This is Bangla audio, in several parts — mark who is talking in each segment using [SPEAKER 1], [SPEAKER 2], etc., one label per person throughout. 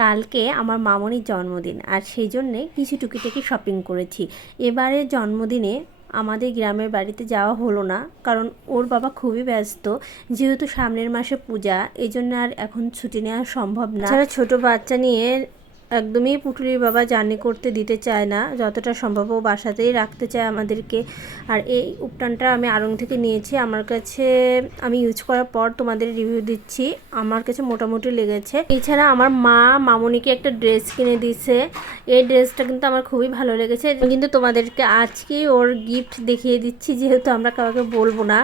[SPEAKER 1] কালকে আমার মামনির জন্মদিন আর সেই জন্যে কিছু টুকিটাকি শপিং করেছি। এবারে জন্মদিনে আমাদের গ্রামের বাড়িতে যাওয়া হলো না, কারণ ওর বাবা খুবই ব্যস্ত, যেহেতু সামনের মাসে পূজা এই জন্য আর এখন ছুটি নেওয়া সম্ভব না। ছোট বাচ্চা নিয়ে একদমই পুটুলির বাবা জার্নি করতে দিতে চায় না, যতটা সম্ভব ও বাসাতেই রাখতে চায় আমাদেরকে। আর এই উপটানটা আমি আড়ং থেকে নিয়েছি। আমার কাছে, আমি ইউজ করার পর তোমাদের রিভিউ দিচ্ছি। আমার কাছে মোটামুটি লেগেছে। এছাড়া আমার মা মামনিকে একটা ড্রেস কিনে দিয়েছে। এই ড্রেসটা কিন্তু আমার খুবই ভালো লেগেছে। কিন্তু তোমাদেরকে আজকেই ওর গিফট দেখিয়ে দিচ্ছি, যেহেতু আমরা কাউকে বলব না।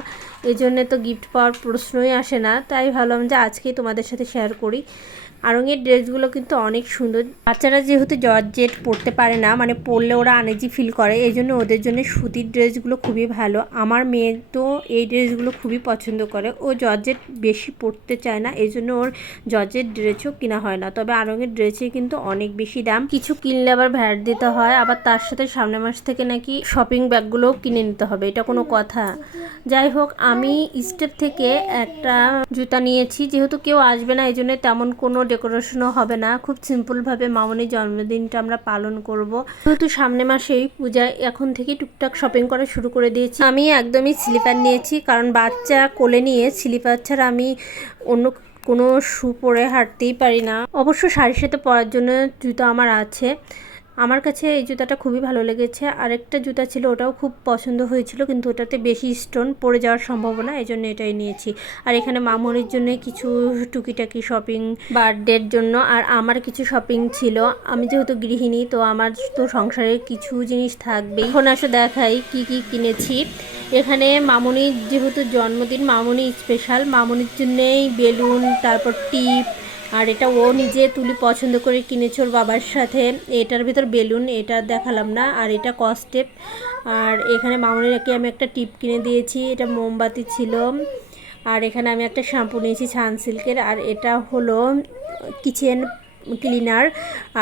[SPEAKER 1] এই জন্যে তো গিফট পাওয়ার প্রশ্নই আসে না। তাই ভাবলাম যে আজকেই তোমাদের সাথে শেয়ার করি। আরঙের ড্রেসগুলো কিন্তু অনেক সুন্দর। বাচ্চারা যেহেতু জর্জেট পরতে পারে না মানে পরলে ওরা আনেজি ফিল করে এই জন্য ওদের জন্য সুতির ড্রেসগুলো খুবই ভালো। আমার মেয়ে তো এই ড্রেসগুলো খুবই পছন্দ করে। ও জর্জেট বেশি পরতে চায় না এই জন্য ওর জর্জেট ড্রেসও কিনা হয় না। তবে আরঙের ড্রেসে কিন্তু অনেক বেশি দাম। কিছু কিনলে আবার ভ্যাট দিতে হয়, আবার তার সাথে সামনের মাস থেকে নাকি শপিং ব্যাগগুলোও কিনে নিতে হবে, এটা কোনো কথা। যাই হোক, আমি স্টেপ থেকে একটা জুতা নিয়েছি, যেহেতু কেউ আসবে না এই জন্য তেমন কোনো ডেকোরেশনও হবে না। খুব সিম্পলভাবে মামনির জন্মদিনটা আমরা পালন করব। যেহেতু সামনে মাসেই পূজায় এখন থেকে টুকটাক শপিং করা শুরু করে দিয়েছি। আমি একদমই স্লিপার নিয়েছি, কারণ বাচ্চা কোলে নিয়ে স্লিপার ছাড়া আমি অন্য কোনো শু পরে হাঁটতেই পারি না। অবশ্য শাড়ির সাথে পরার জন্য জুতো আমার আছে। আমার কাছে এই জুতাটা খুবই ভালো লেগেছে। আরেকটা জুতা ছিল, ওটাও খুব পছন্দ হয়েছিল, কিন্তু ওটাতে বেশি স্টোন পড়ে যাওয়ার সম্ভাবনা এই জন্য এটাই নিয়েছি। আর এখানে মামনির জন্য কিছু টুকিটাকি শপিং বার্থডের জন্য, আর আমার কিছু শপিং ছিল। আমি যেহেতু গৃহিণী, তো আমার তো সংসারের কিছু জিনিস থাকবে এখন আসো দেখাই কি কি কিনেছি। এখানে মামনির যেহেতু জন্মদিন, মামনি স্পেশাল মামনির জন্যেই বেলুন, তারপর টিপ আর এটা ও নিজে তুলি পছন্দ করে কিনেছে ওর বাবার সাথে। এটার ভিতর বেলুন, এটা দেখালাম না, আর এটা কস্টেপ। আর এখানে মামনিরাকে আমি একটা টিপ কিনে দিয়েছি, এটা মোমবাতি ছিল। আর এখানে আমি একটা শ্যাম্পু নিয়েছি সানসিল্কের আর এটা হলো কিচেন ক্লিনার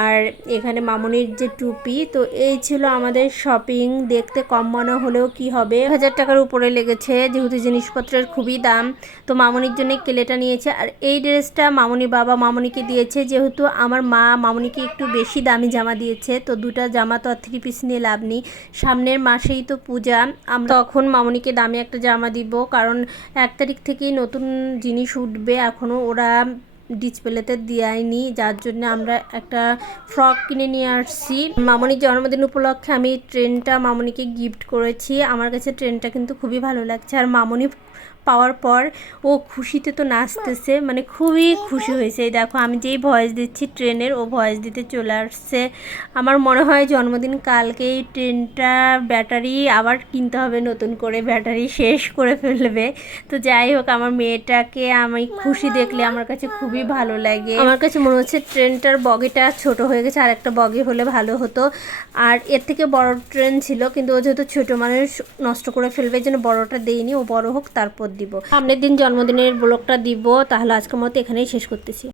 [SPEAKER 1] আর এখানে মামনির যে টুপি, তো এই ছিল আমাদের শপিং দেখতে কম মনে হলেও কি হবে? হাজার টাকার উপরে লেগেছে, যেহেতু জিনিসপত্রের খুবই দাম। তো মামনির জন্য কেলেটা নিয়েছে, আর এই ড্রেসটা মামনি বাবা মামনিকে দিয়েছে, যেহেতু আমার মা মামনিকে একটু বেশি দামি জামা দিয়েছে, তো দুটা জামা তো আর থ্রি পিস নিয়ে লাভ নেই। সামনের মাসেই তো পূজা, আমরা তখন মামনিকে দামি একটা জামা দিব, কারণ এক তারিখ থেকেই নতুন জিনিস উঠবে এখনও ওরা ডিসপ্লেতে দেয়নি যার জন্য আমরা একটা ফ্রক কিনে নিয়ে আসছি। মামনির জন্মদিন উপলক্ষে আমি ট্রেনটা মামনিকে গিফট করেছি। আমার কাছে ট্রেনটা কিন্তু খুবই ভালো লাগছে। আর মামনি পাওয়ার পর ও খুশিতে তো নাচতেছে মানে খুবই খুশি হয়েছে। দেখো, আমি যেই ভয়েস দিচ্ছি ট্রেনের, ও ভয়েস দিতে চলে আসছে। আমার মনে হয় জন্মদিন কালকে এই ট্রেনটা ব্যাটারি আবার কিনতে হবে, নতুন করে ব্যাটারি শেষ করে ফেলবে। তো যাই হোক, আমার মেয়েটাকে আমি খুশি দেখলে আমার কাছে খুবই ভালো লাগে। আমার কাছে মনে হচ্ছে ট্রেনটার বগিটা ছোট হয়ে গেছে, আর একটা বগি হলে ভালো হতো। আর এর থেকে বড় ট্রেন ছিল, কিন্তু ও যেহেতু ছোট মানুষ নষ্ট করে ফেলবে জন্য বড়টা দেয়নি। ও বড় হোক, তারপর দিব। সামনের দিন জন্মদিনের ব্লগটা দিব তাহলে আজকের মতো এখানেই শেষ করতেছি।